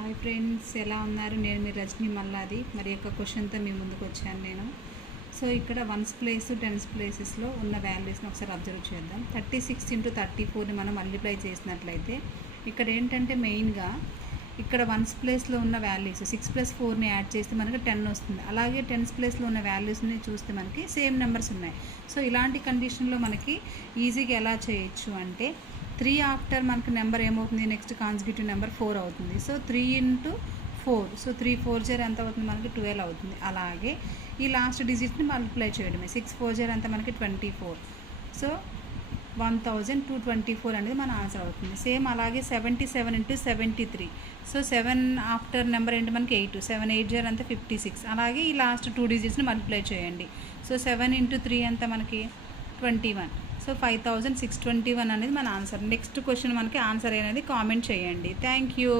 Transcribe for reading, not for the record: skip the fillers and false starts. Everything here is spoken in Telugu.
హాయ్ ఫ్రెండ్స్, ఎలా ఉన్నారు? నేను మీ రజనీ మల్లాది. మరి యొక్క క్వశ్చన్తో మీ ముందుకు వచ్చాను నేను. సో ఇక్కడ వన్స్ ప్లేస్ టెన్స్ ప్లేసెస్లో ఉన్న వాల్యూస్ని ఒకసారి అబ్జర్వ్ చేద్దాం. 36 × 34ని మనం మల్టిప్లై చేసినట్లయితే ఇక్కడ ఏంటంటే మెయిన్గా ఇక్కడ వన్స్ ప్లేస్లో ఉన్న వాల్యూస్ 6 + 4ని యాడ్ చేస్తే మనకి 10 వస్తుంది. అలాగే టెన్స్ ప్లేస్లో ఉన్న వాల్యూస్ని చూస్తే మనకి సేమ్ నెంబర్స్ ఉన్నాయి. సో ఇలాంటి కండిషన్లో మనకి ఈజీగా ఎలా చేయొచ్చు అంటే 3 ఆఫ్టర్ మనకి నెంబర్ ఏమవుతుంది, నెక్స్ట్ కాన్సిక్యూటివ్ నెంబర్ 4 అవుతుంది. సో 3 × 4, సో 3 × 4 ఎంత అవుతుంది, మనకి 12 అవుతుంది. అలాగే ఈ లాస్ట్ డిజిట్ని మల్టిప్లై చేయడమే. 6 × 4 ఎంత మనకి 24. సో 1224 అనేది మన ఆన్సర్ అవుతుంది. సేమ్ అలాగే 77 × 73. సో 7 ఆఫ్టర్ నెంబర్ ఏంటి మనకి 8. 7 × 8 అంతా 56. అలాగే ఈ లాస్ట్ 2 డిజిట్స్ని మల్టిప్లై చేయండి. సో 7 × 3 ఎంత మనకి 21. సో 5621 అనేది మన ఆన్సర్. నెక్స్ట్ క్వశ్చన్ మనకి ఆన్సర్ అనేది కామెంట్ చేయండి. Thank you.